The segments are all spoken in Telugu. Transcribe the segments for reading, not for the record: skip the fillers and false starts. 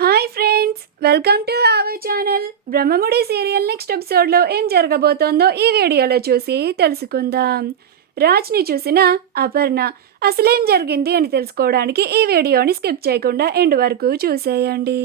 Hi friends, welcome to our channel. Brahmamudi serial next ఎపిసోడ్లో ఏం జరగబోతోందో ఈ వీడియోలో చూసి తెలుసుకుందాం. రాజ్ని చూసిన అపర్ణ అసలేం జరిగింది అని తెలుసుకోవడానికి ఈ వీడియోని స్కిప్ చేయకుండా ఎండ్ వరకు చూసేయండి.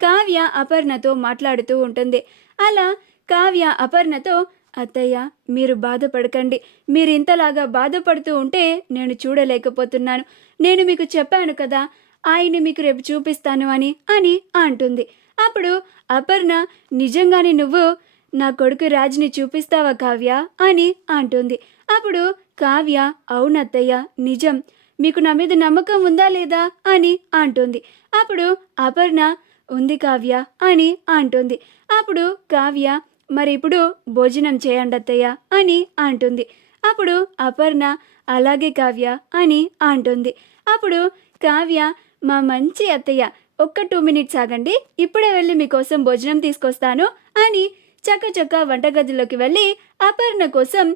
కావ్య అపర్ణతో మాట్లాడుతూ ఉంటుంది. అలా కావ్య అపర్ణతో, అత్తయ్య మీరు బాధపడకండి, మీరు ఇంతలాగా బాధపడుతూ ఉంటే నేను చూడలేకపోతున్నాను. నేను మీకు చెప్పాను కదా ఆయన్ని మీకు రేపు చూపిస్తాను అని అంటుంది. అప్పుడు అపర్ణ, నిజంగానే నువ్వు నా కొడుకు రాజ్ని చూపిస్తావా కావ్య అని అంటుంది. అప్పుడు కావ్య, అవునత్తయ్య నిజం, మీకు నా మీద నమ్మకం ఉందా లేదా అని అంటుంది. అప్పుడు అపర్ణ, ఉంది కావ్య అని అంటుంది. అప్పుడు కావ్య, మరి ఇప్పుడు భోజనం చేయండి అత్తయ్య అని అంటుంది. అప్పుడు అపర్ణ, అలాగే కావ్య అని అంటుంది. అప్పుడు కావ్య, మా మంచి అత్తయ్య ఒక్క 2 మినిట్స్ ఆగండి, ఇప్పుడే వెళ్ళి మీకోసం భోజనం తీసుకొస్తాను అని చక్కచక్క వంటగదిలోకి వెళ్ళి అపర్ణ కోసం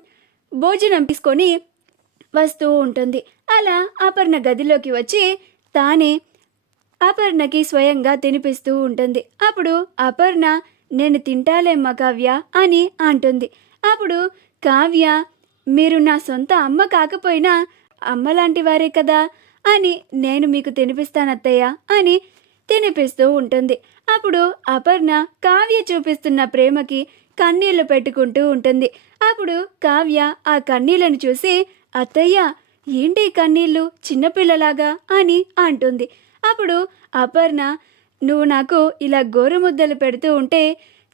భోజనం తీసుకొని వస్తూ ఉంటుంది. అలా అపర్ణ గదిలోకి వచ్చి తానే అపర్ణకి స్వయంగా తినిపిస్తూ ఉంటుంది. అప్పుడు అపర్ణ, నేను తింటాలేమ్మా కావ్య అని అంటుంది. అప్పుడు కావ్య, మీరు నా సొంత అమ్మ కాకపోయినా అమ్మ లాంటి వారే కదా అని నేను మీకు తినిపిస్తానత్తయ్య అని తినిపిస్తూ ఉంటుంది. అప్పుడు అపర్ణ కావ్య చూపిస్తున్న ప్రేమకి కన్నీళ్లు పెట్టుకుంటూ ఉంటుంది. అప్పుడు కావ్య ఆ కన్నీళ్లను చూసి, అత్తయ్య ఏంటి కన్నీళ్ళు చిన్నపిల్లలాగా అని అంటుంది. అప్పుడు అపర్ణ, నువ్వు నాకు ఇలా గోరుముద్దలు పెడుతూ ఉంటే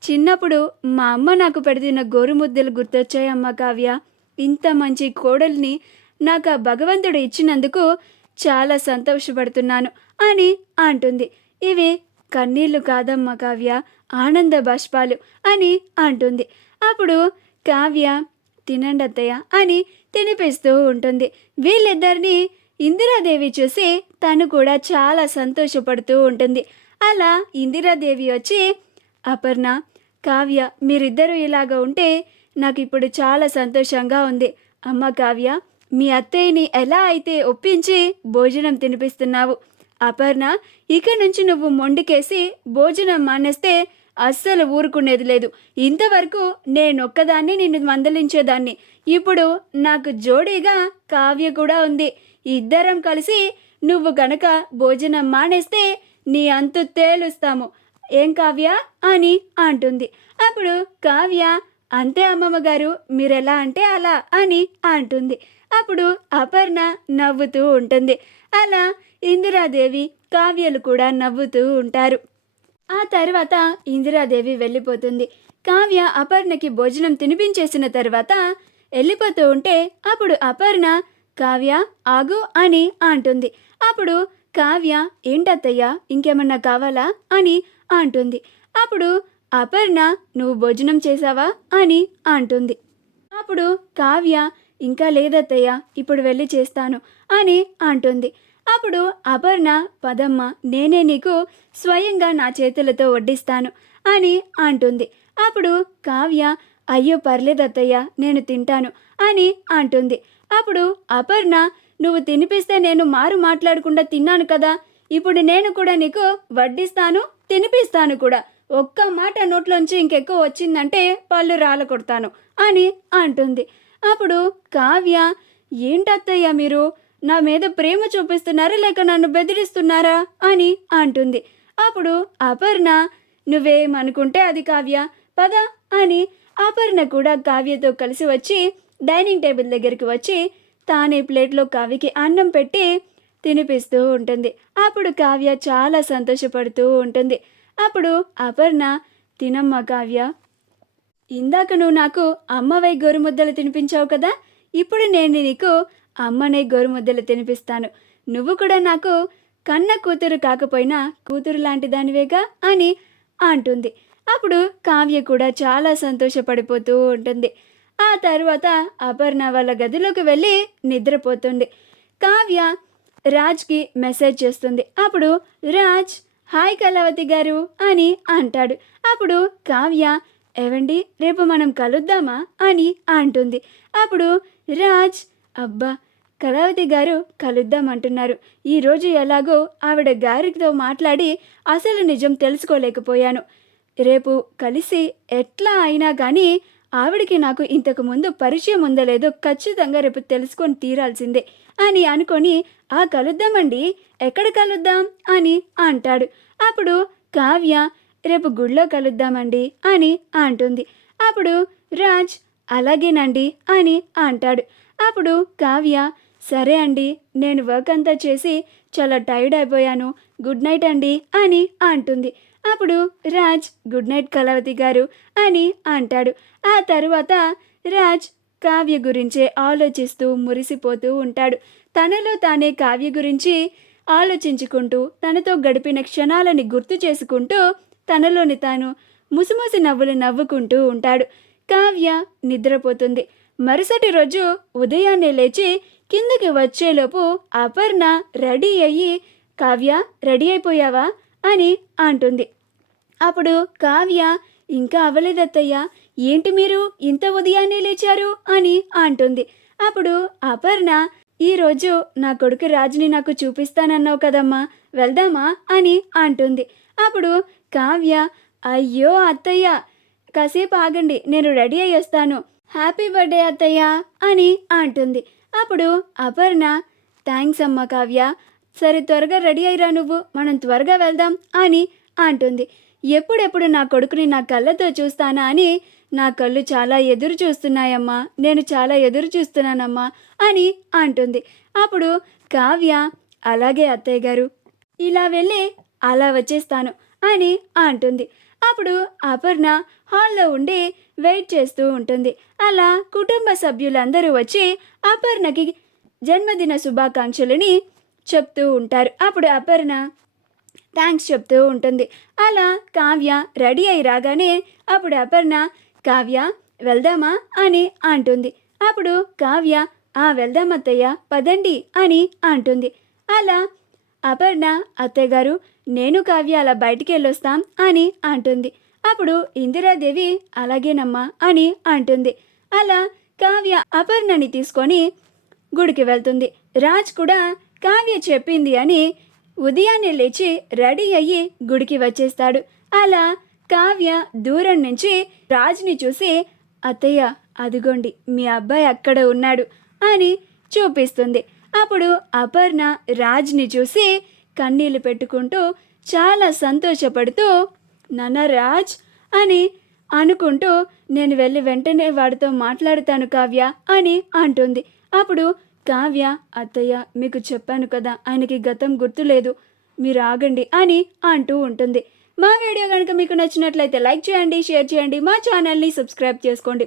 చిన్నప్పుడు మా అమ్మ నాకు పెడుతున్న గోరుముద్దలు గుర్తొచ్చాయమ్మ కావ్య. ఇంత మంచి కోడల్ని నాకు ఆ భగవంతుడు ఇచ్చినందుకు చాలా సంతోషపడుతున్నాను అని అంటుంది. ఇవి కన్నీళ్లు కాదమ్మా కావ్య, ఆనంద బాష్పాలు అని అంటుంది. అప్పుడు కావ్య, తినండి అత్తయ్య అని తినిపిస్తూ ఉంటుంది. వీళ్ళిద్దరిని ఇందిరాదేవి చూసి తను కూడా చాలా సంతోషపడుతూ ఉంటుంది. అలా ఇందిరాదేవి వచ్చి, అపర్ణ, కావ్య మీరిద్దరూ ఇలాగ ఉంటే నాకు ఇప్పుడు చాలా సంతోషంగా ఉంది. అమ్మ కావ్య, మీ అత్తయ్యని ఎలా అయితే ఒప్పించి భోజనం తినిపిస్తున్నావు. అపర్ణ, ఇక నుంచి నువ్వు మొండికేసి భోజనం మానేస్తే అస్సలు ఊరుకునేది లేదు. ఇంతవరకు నేనొక్కదాన్ని నిన్ను మందలించేదాన్ని, ఇప్పుడు నాకు జోడీగా కావ్య కూడా ఉంది. ఇద్దరం కలిసి నువ్వు గనక భోజనం మానేస్తే నీ అంతు తేలుస్తాము, ఏం కావ్య అని అంటుంది. అప్పుడు కావ్య, అంతే అమ్మమ్మ గారు, మీరెలా అంటే అలా అని అంటుంది. అప్పుడు అపర్ణ నవ్వుతూ ఉంటుంది. అలా ఇందిరాదేవి కావ్యలు కూడా నవ్వుతూ ఉంటారు. ఆ తర్వాత ఇందిరాదేవి వెళ్ళిపోతుంది. కావ్య అపర్ణకి భోజనం తినిపించేసిన తర్వాత వెళ్ళిపోతూ ఉంటే అప్పుడు అపర్ణ, కావ్య ఆగు అని అంటుంది. అప్పుడు కావ్య, ఏంటత్తయ్య ఇంకేమన్నా కావాలా అని అంటుంది. అప్పుడు అపర్ణ, నువ్వు భోజనం చేసావా అని అంటుంది. అప్పుడు కావ్య, ఇంకా లేదత్తయ్య, ఇప్పుడు వెళ్ళి చేస్తాను అని అంటుంది. అప్పుడు అపర్ణ, పదమ్మ, నేనే నీకు స్వయంగా నా చేతులతో వడ్డిస్తాను అని అంటుంది. అప్పుడు కావ్య, అయ్యో పర్లేదత్తయ్య, నేను తింటాను అని అంటుంది. అప్పుడు అపర్ణ, నువ్వు తినిపిస్తే నేను మారు మాట్లాడకుండా తిన్నాను కదా, ఇప్పుడు నేను కూడా నీకు వడ్డిస్తాను, తినిపిస్తాను కూడా. ఒక్క మాట నోట్లోంచి ఇంకెక్కువ వచ్చిందంటే పళ్ళు రాళ్ళ కొడతాను అని అంటుంది. అప్పుడు కావ్య, ఏంటత్తయ్య మీరు నా మీద ప్రేమ చూపిస్తున్నారా లేక నన్ను బెదిరిస్తున్నారా అని అంటుంది. అప్పుడు అపర్ణ, నువ్వేమనుకుంటే అది కావ్య, పద అని అపర్ణ కూడా కావ్యతో కలిసి వచ్చి డైనింగ్ టేబుల్ దగ్గరికి వచ్చి తానే ప్లేట్లో కావ్యకి అన్నం పెట్టి తినిపిస్తూ ఉంటుంది. అప్పుడు కావ్య చాలా సంతోషపడుతూ ఉంటుంది. అప్పుడు అపర్ణ, తినమ్మా కావ్య, ఇందాక నువ్వు నాకు అమ్మవై గోరుముద్దలు తినిపించావు కదా, ఇప్పుడు నేను నీకు అమ్మనే గోరుముద్దలు తినిపిస్తాను. నువ్వు కూడా నాకు కన్న కూతురు కాకపోయినా కూతురు లాంటి దానివేగా అని అంటుంది. అప్పుడు కావ్య కూడా చాలా సంతోషపడిపోతూ ఉంటుంది. ఆ తర్వాత అపర్ణ వాళ్ళ గదిలోకి వెళ్ళి నిద్రపోతుంది. కావ్య రాజ్కి మెసేజ్ చేస్తుంది. అప్పుడు రాజ్, హాయ్ కళావతి గారు అని అంటాడు. అప్పుడు కావ్య, ఏవండి రేపు మనం కలుద్దామా అని అంటుంది. అప్పుడు రాజ్, అబ్బా కళావతి గారు కలుద్దామంటున్నారు. ఈరోజు ఎలాగో ఆవిడ గారితో మాట్లాడి అసలు నిజం తెలుసుకోలేకపోయాను. రేపు కలిసి ఎట్లా అయినా కానీ ఆవిడికి నాకు ఇంతకు ముందు పరిచయం ఉందో లేదో ఖచ్చితంగా రేపు తెలుసుకొని తీరాల్సిందే అని అనుకొని, ఆ కలుద్దామండి, ఎక్కడ కలుద్దాం అని అంటాడు. అప్పుడు కావ్య రేపు గుళ్ళో కలుద్దామండి అని అంటుంది. అప్పుడు రాజ్ అలాగేనండి అని అంటాడు. అప్పుడు కావ్య సరే అండి, నేను వర్క్ అంతా చేసి చాలా టైర్డ్ అయిపోయాను, గుడ్ నైట్ అండి అని అంటుంది. అప్పుడు రాజ్ గుడ్ నైట్ కళావతి గారు అని అంటాడు. ఆ తరువాత రాజ్ కావ్య గురించే ఆలోచిస్తూ మురిసిపోతూ ఉంటాడు. తనలో తానే కావ్య గురించి ఆలోచించుకుంటూ తనతో గడిపిన క్షణాలని గుర్తు చేసుకుంటూ తనలోని తాను ముసిముసి నవ్వులు నవ్వుకుంటూ ఉంటాడు. కావ్య నిద్రపోతుంది. మరుసటి రోజు ఉదయాన్నే లేచి కిందకి వచ్చేలోపు అపర్ణ రెడీ అయ్యి కావ్య రెడీ అయిపోయావా అని అంటుంది. అప్పుడు కావ్య ఇంకా అవ్వలేదత్తయ్యా, ఏంటి మీరు ఇంత ఉదయాన్నే లేచారు అని అంటుంది. అప్పుడు అపర్ణ ఈరోజు నా కొడుకు రాజుని నాకు చూపిస్తానన్నావు కదమ్మా, వెళ్దామా అని అంటుంది. అప్పుడు కావ్య అయ్యో అత్తయ్య, కాసేపు ఆగండి, నేను రెడీ అయ్యి వస్తాను, హ్యాపీ బర్త్డే అత్తయ్య అని అంటుంది. అప్పుడు అపర్ణ థ్యాంక్స్ అమ్మ కావ్య, సరే త్వరగా రెడీ అయ్యిరా నువ్వు, మనం త్వరగా వెళ్దాం అని అంటుంది. ఎప్పుడెప్పుడు నా కొడుకుని నా కళ్ళతో చూస్తానా అని నా కళ్ళు చాలా ఎదురు చూస్తున్నాయమ్మా, నేను చాలా ఎదురు చూస్తున్నానమ్మా అని అంటుంది. అప్పుడు కావ్య అలాగే అత్తయ్య గారు, ఇలా వెళ్ళి అలా వచ్చేస్తాను అని అంటుంది. అప్పుడు అపర్ణ హాల్లో ఉండి వెయిట్ చేస్తూ ఉంటుంది. అలా కుటుంబ సభ్యులందరూ వచ్చి అపర్ణకి జన్మదిన శుభాకాంక్షలని చెప్తూ ఉంటారు. అప్పుడు అపర్ణ థ్యాంక్స్ చెప్తూ ఉంటుంది. అలా కావ్య రెడీ అయి రాగానే అప్పుడు అపర్ణ కావ్య వెళ్దామా అని అంటుంది. అప్పుడు కావ్య వెళ్దాం అత్తయ్య, పదండి అని అంటుంది. అలా అపర్ణ అత్తయ్య గారు, నేను కావ్య అలా బయటికి వెళ్ళొస్తాం అని అంటుంది. అప్పుడు ఇందిరాదేవి అలాగేనమ్మా అని అంటుంది. అలా కావ్య అపర్ణని తీసుకొని గుడికి వెళ్తుంది. రాజ్ కూడా కావ్య చెప్పింది అని ఉదయాన్నే లేచి రెడీ అయ్యి గుడికి వచ్చేస్తాడు. అలా కావ్య దూరం నుంచి రాజ్ని చూసి అత్తయ్య అదిగోండి మీ అబ్బాయి అక్కడ ఉన్నాడు అని చూపిస్తుంది. అప్పుడు అపర్ణ రాజ్ని చూసి కన్నీళ్లు పెట్టుకుంటూ చాలా సంతోషపడుతూ నాన్న రాజ్ అని అనుకుంటూ నేను వెళ్ళి వెంటనే వాడితో మాట్లాడుతాను కావ్య అని అంటుంది. అప్పుడు కావ్య అత్తయ్య మీకు చెప్పాను కదా, ఆయనకి గతం గుర్తులేదు, మీరు ఆగండి అని అంటూ ఉంటుంది. మా వీడియో కనుక మీకు నచ్చినట్లయితే లైక్ చేయండి, షేర్ చేయండి, మా ఛానల్ని సబ్స్క్రైబ్ చేసుకోండి.